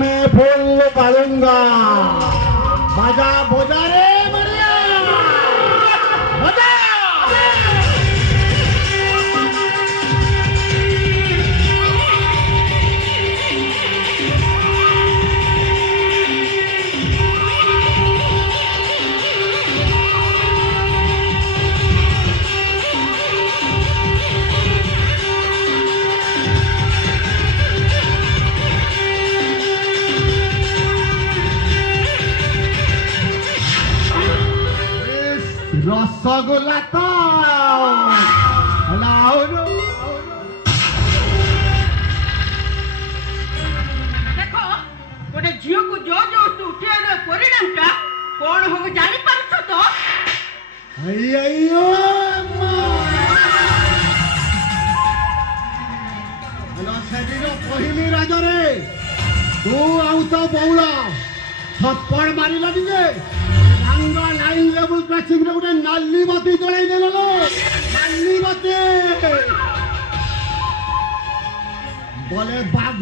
मैं फूल पालूंगा। बजा बजा रे बढ़िया बजा। रसगोल्ला तो लाओ नो। देखो गोटे झील को जो जो उठे परिणाम टा कौन हो जानी पारछ तो अय्यो हेलो सेदिनो पहिली राजरे तू आउ तो बौला थप्पड़ मारी लगी जे रंगा लाइन लेवल क्रॉसिंग रे गोटे नाली बाती जलाई देलो नाली बाती बोले बाघ